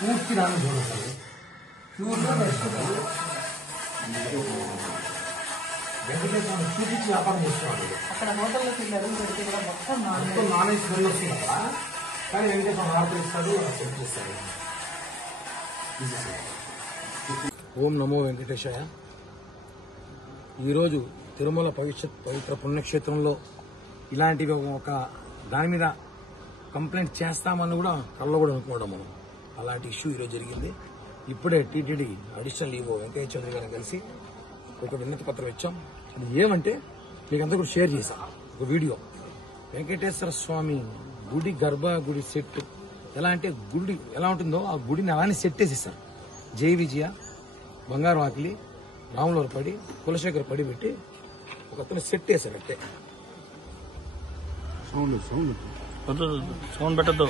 పూర్తి నాన్ చూడండి ప్యూర్గా నేర్చుకుంటారు. వెంకటేశ్వర చూపించి వ్యాపారం చేస్తున్నాడు. అక్కడ హోటల్లో పిల్లలు పెడితే కూడా మొత్తం నాన్ వెజ్ స్మెల్ వస్తుంది కదా, కానీ వెంకటేశ్వర ఆర్డర్ ఇస్తాడు, సెట్ చేస్తాడు. ఓం నమో వెంకటేశాయ. ఈరోజు తిరుమల పవిత్ర పుణ్యక్షేత్రంలో ఇలాంటివి ఒక దాని మీద కంప్లైంట్ చేస్తామని కూడా కళ్ళలో కూడా అనుకోవడం మనం. అలాంటి ఇష్యూ ఈరోజు జరిగింది. ఇప్పుడే TTD additional EO Venkaiah Chowdary గారిని కలిసి ఒక వినతి పత్రం ఇచ్చాం. అది ఏమంటే మీకు అంతా కూడా షేర్ చేశాం ఒక వీడియో. వెంకటేశ్వర స్వామి గుడి గర్భగుడి సెట్ ఎలా అంటే గుడి ఎలా ఉంటుందో ఆ గుడిని అలానే సెట్ వేసేస్తారు. జై విజయ, బంగారు ఆకిలి, రాములవారి పడి, కులశేఖర్ పడి పెట్టి ఒక అతను సెట్ వేశారు. అంటే సౌండ్ పెట్టద్దు.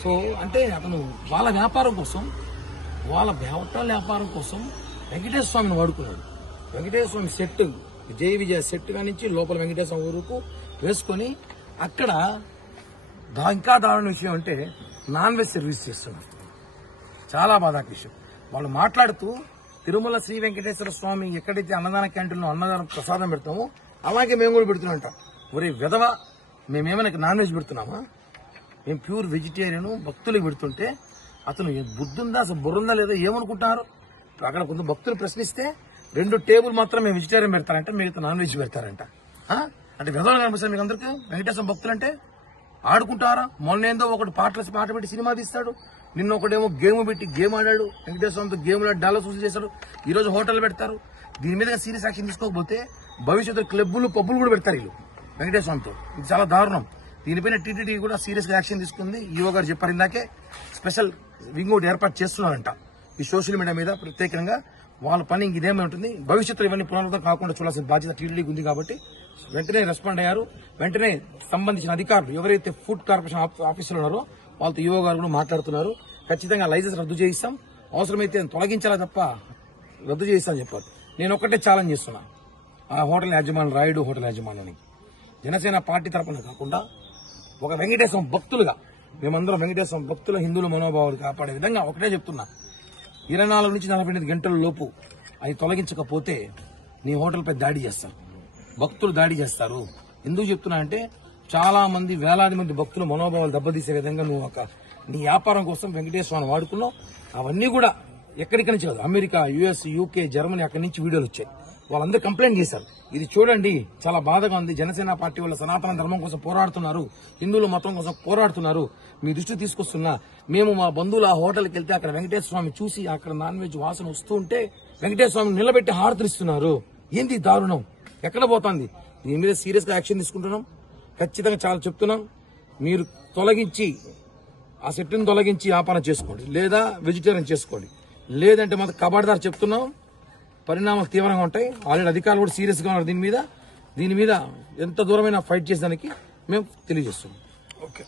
సో అంటే అతను వాళ్ళ వ్యాపారం కోసం, వాళ్ళ హోటల్ వ్యాపారం కోసం వెంకటేశ్వర స్వామిని వాడుకున్నాడు. వెంకటేశ్వర స్వామి సెట్, జై విజయ సెట్ నుంచి లోపల వెంకటేశ్వర ఊరుకు వేసుకొని అక్కడ ఇంకా దారుణ విషయం అంటే నాన్ వెజ్ సర్వీస్ చేస్తున్నారు. చాలా బాధాకర విషయం. వాళ్ళు మాట్లాడుతూ తిరుమల శ్రీ వెంకటేశ్వర స్వామి ఎక్కడైతే అన్నదాన క్యాంటీన్లో అన్నదానం ప్రసాదం పెడతామో అలాగే మేము కూడా పెడుతున్నాం. ఒరే విధవ, మేమేమైనా నాన్ వెజ్ పెడుతున్నామా? మేము ప్యూర్ వెజిటేరియన్ భక్తులకు పెడుతుంటే అతను బుద్ధుందా, అసలు బుర్రుందా లేదా ఏమనుకుంటున్నారు? అక్కడ కొంత భక్తులు ప్రశ్నిస్తే 2 టేబుల్ మాత్రం మేము వెజిటేరియన్ పెడతారంట, మిగతా నాన్ వెజ్ పెడతారంట. అంటే విధవలు కనిపిస్తారు మీకు అందరికీ. వెంకటేశ్వర భక్తులు అంటే ఆడుకుంటారా? మొన్న ఏందో ఒకటి పాట పెట్టి సినిమా తీస్తాడు, నిన్న ఒకటేమో గేమ్ పెట్టి గేమ్ ఆడాడు, వెంకటేశ్వరంతో గేమ్లో డాలర్స్ వసూలు చేశాడు. ఈ రోజు హోటల్ పెడతారు. దీని మీద సీరియస్ యాక్షన్ తీసుకోకపోతే భవిష్యత్తులో క్లబ్బులు పబ్బులు కూడా పెడతారు వీళ్ళు వెంకటేశ్వరంతో. ఇది చాలా దారుణం. దీనిపైన టీటీడీ కూడా సీరియస్ గా యాక్షన్ తీసుకుంది. ఈవో గారు చెప్పారు ఇందాకే, స్పెషల్ వింగ్ ఒకటి ఏర్పాటు చేస్తున్నారంట ఈ సోషల్ మీడియా మీద ప్రత్యేకంగా. వాళ్ళ పని ఇదేమే ఉంటుంది. భవిష్యత్తులో ఇవన్నీ పునరుద్ధరణ కాకుండా చూడాల్సిన బాధ్యత టీటీడీకి ఉంది కాబట్టి వెంటనే రెస్పాండ్ అయ్యారు. వెంటనే సంబంధించిన అధికారులు ఎవరైతే ఫుడ్ కార్పొరేషన్ ఆఫీసులో ఉన్నారో వాళ్ళతో ఈవో గారు కూడా మాట్లాడుతున్నారు. ఖచ్చితంగా లైసెన్స్ రద్దు చేయిస్తాం, అవసరమైతే తొలగించాలా తప్ప రద్దు చేయిస్తామని చెప్పారు. నేను ఒక్కటే ఛాలెంజ్ చేస్తున్నా ఆ హోటల్ యాజమాని, రాయుడు హోటల్ యాజమాన్యానికి. జనసేన పార్టీ తరఫున కాకుండా ఒక వెంకటేశ్వరం భక్తులుగా మేమందరం వెంకటేశ్వరం భక్తుల హిందువుల మనోభావాలు కాపాడే విధంగా ఒకటే చెప్తున్నా, 24 నుంచి 48 గంటల లోపు అవి తొలగించకపోతే నీ హోటల్పై దాడి చేస్తారు, భక్తులు దాడి చేస్తారు. ఎందుకు చెప్తున్నా అంటే చాలా మంది, వేలాది మంది భక్తుల మనోభావాలు దెబ్బతీసే విధంగా నువ్వు నీ వ్యాపారం కోసం వెంకటేశ్వరాన్ని వాడుకున్నావు. అవన్నీ కూడా ఎక్కడికి నుంచి కాదు, అమెరికా, యుఎస్, యూకే, జర్మనీ అక్కడి నుంచి వీడియోలు వచ్చాయి. వాళ్ళందరూ కంప్లైంట్ చేశారు. ఇది చూడండి, చాలా బాధగా ఉంది. జనసేన పార్టీ వాళ్ళ సనాతన ధర్మం కోసం పోరాడుతున్నారు, హిందువుల మతం కోసం పోరాడుతున్నారు. మీ దృష్టి తీసుకొస్తున్నా, మేము మా బంధువులు ఆ హోటల్కి వెళ్తే అక్కడ వెంకటేశ్వర స్వామి చూసి అక్కడ నాన్ వెజ్ వాసన వస్తూ ఉంటే వెంకటేశ్వర స్వామి నిలబెట్టి హారతులిస్తున్నారు. ఏంది దారుణం? ఎక్కడ పోతుంది? దీని మీద సీరియస్ గా యాక్షన్ తీసుకుంటున్నాం. ఖచ్చితంగా చాలా చెప్తున్నాం. మీరు తొలగించి ఆ సెట్ని తొలగించి వ్యాపారం చేసుకోండి, లేదా వెజిటేరియన్ చేసుకోండి, లేదంటే మాత్రం కబాడ్దార్ చెప్తున్నాం, పరిణామాలు తీవ్రంగా ఉంటాయి. ఆల్రెడీ అధికారులు కూడా సీరియస్ గా ఉన్నారు దీని మీద ఎంత దూరమైనా ఫైట్ చేసేదానికి మేము తెలియజేస్తున్నాం. ఓకే.